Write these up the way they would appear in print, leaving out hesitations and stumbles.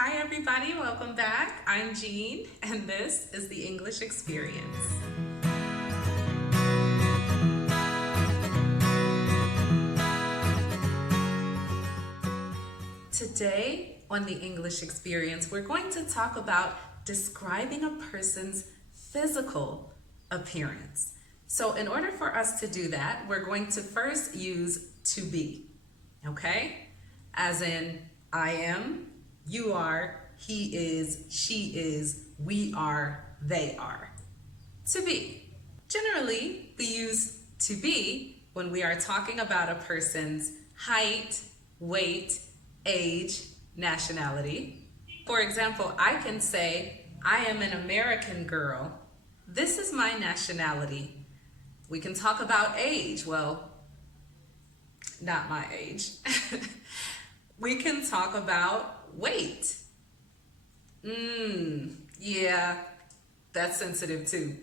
Hi everybody, welcome back. I'm Jean and this is the English Experience. Today on the English Experience, we're going to talk about describing a person's physical appearance. So in order for us to do that, we're going to first use to be, okay? As in, I am, you are, he is, she is, we are, they are. To be. Generally, we use to be when we are talking about a person's height, weight, age, nationality. For example, I can say, I am an American girl. This is my nationality. We can talk about age. Well, not my age. We can talk about weight. Yeah, that's sensitive too.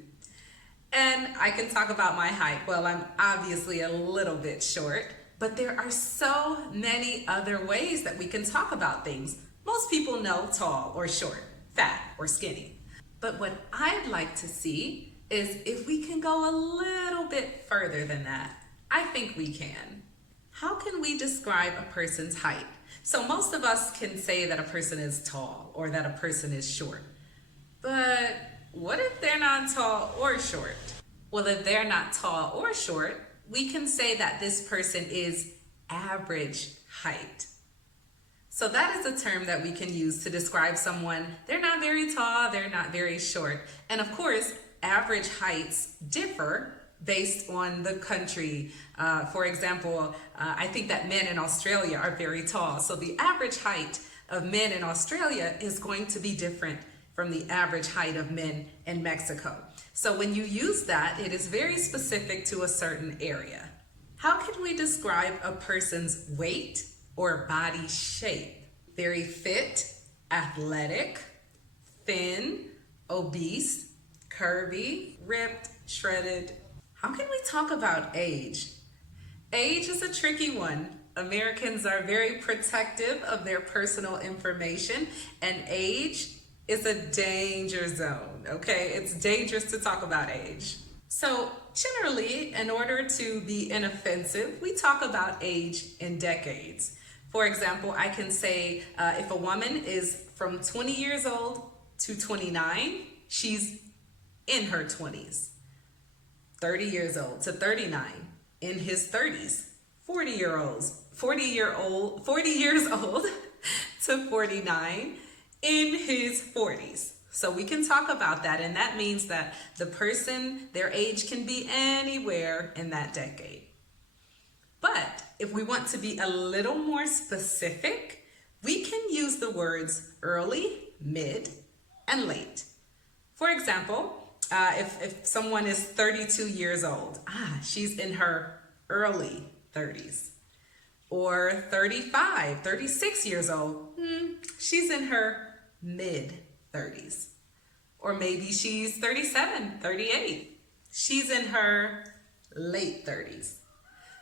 And I can talk about my height. Well, I'm obviously a little bit short, but there are so many other ways that we can talk about things. Most people know tall or short, fat or skinny. But what I'd like to see is if we can go a little bit further than that. I think we can. How can we describe a person's height? So most of us can say that a person is tall or that a person is short. But what if they're not tall or short? Well, if they're not tall or short, we can say that this person is average height. So that is a term that we can use to describe someone. They're not very tall, they're not very short. And of course, average heights differ based on the country. For example, I think that men in Australia are very tall. So the average height of men in Australia is going to be different from the average height of men in Mexico. So when you use that, it is very specific to a certain area. How can we describe a person's weight or body shape? Very fit, athletic, thin, obese, curvy, ripped, shredded. How can we talk about age? Age is a tricky one. Americans are very protective of their personal information, and age is a danger zone, okay? It's dangerous to talk about age. So generally, in order to be inoffensive, we talk about age in decades. For example, I can say if a woman is from 20 years old to 29, she's in her 20s. 30 years old to 39, in his 30s. 40 years old to 49, in his 40s. So we can talk about that, and that means that the person, their age can be anywhere in that decade. But if we want to be a little more specific, we can use the words early, mid, and late. For example, if someone is 32 years old, she's in her early 30s. Or 35, 36 years old, she's in her mid 30s. Or maybe she's 37, 38. She's in her late 30s.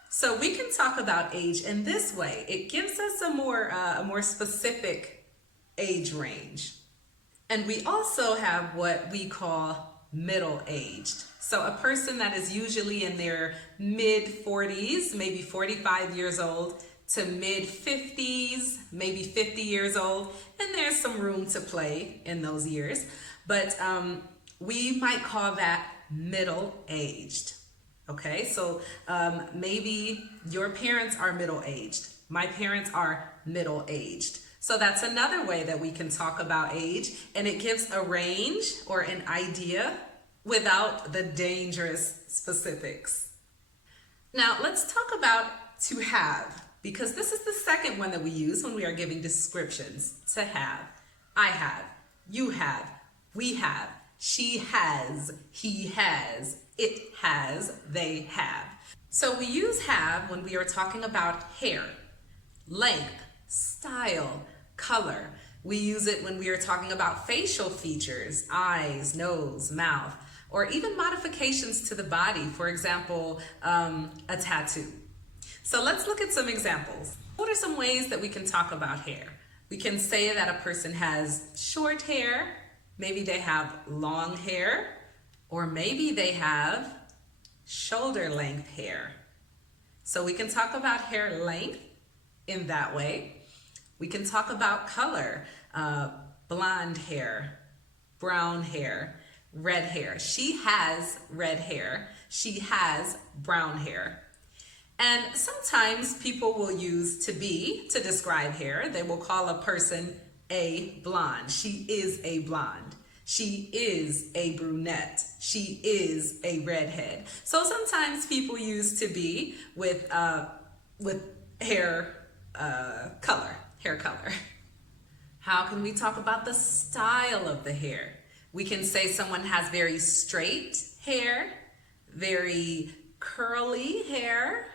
So we can talk about age in this way. It gives us a more specific age range. And we also have what we call middle-aged. So a person that is usually in their mid-40s, maybe 45 years old, to mid-50s, maybe 50 years old, and there's some room to play in those years. But we might call that middle-aged. Okay, so maybe your parents are middle-aged. My parents are middle-aged. So that's another way that we can talk about age, and it gives a range or an idea without the dangerous specifics. Now let's talk about to have, because this is the second one that we use when we are giving descriptions. To have. I have, you have, we have, she has, he has, it has, they have. So we use have when we are talking about hair, length, style, color. We use it when we are talking about facial features, eyes, nose, mouth, or even modifications to the body. For example, a tattoo. So let's look at some examples. What are some ways that we can talk about hair? We can say that a person has short hair, maybe they have long hair, or maybe they have shoulder length hair. So we can talk about hair length in that way. We can talk about color, blonde hair, brown hair, red hair. She has red hair. She has brown hair. And sometimes people will use to be to describe hair. They will call a person a blonde. She is a blonde. She is a brunette. She is a redhead. So sometimes people use to be with hair color. How can we talk about the style of the hair? We can say someone has very straight hair, very curly hair.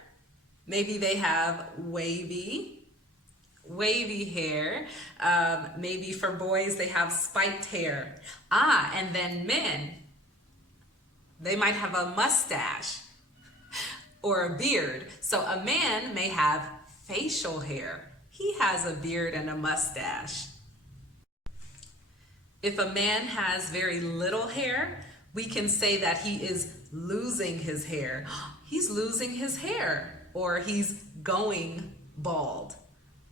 Maybe they have wavy hair. Maybe for boys, they have spiked hair. And then men, they might have a mustache or a beard. So a man may have facial hair. He has a beard and a mustache. If a man has very little hair, we can say that he is losing his hair. He's losing his hair, or he's going bald.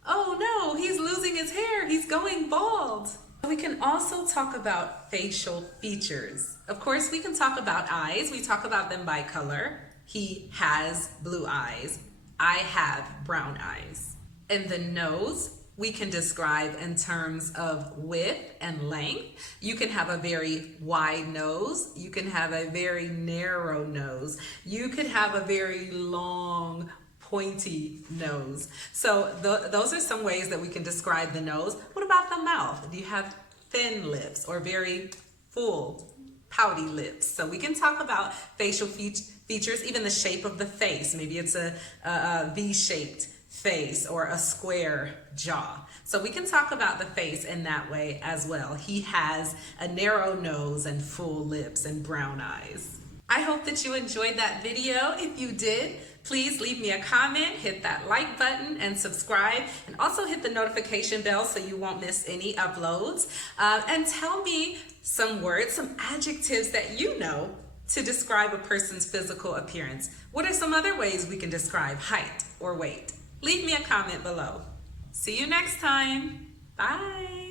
Oh no, he's losing his hair. He's going bald. We can also talk about facial features. Of course, we can talk about eyes. We talk about them by color. He has blue eyes. I have brown eyes. And the nose, we can describe in terms of width and length. You can have a very wide nose. You can have a very narrow nose. You could have a very long, pointy nose. So those are some ways that we can describe the nose. What about the mouth? Do you have thin lips or very full, pouty lips? So we can talk about facial features, even the shape of the face. Maybe it's a V-shaped face or a square jaw. So we can talk about the face in that way as well. He has a narrow nose and full lips and brown eyes. I hope that you enjoyed that video. If you did, please leave me a comment, hit that like button and subscribe, and also hit the notification bell so you won't miss any uploads. And tell me some words, some adjectives that you know to describe a person's physical appearance. What are some other ways we can describe height or weight? Leave me a comment below. See you next time. Bye.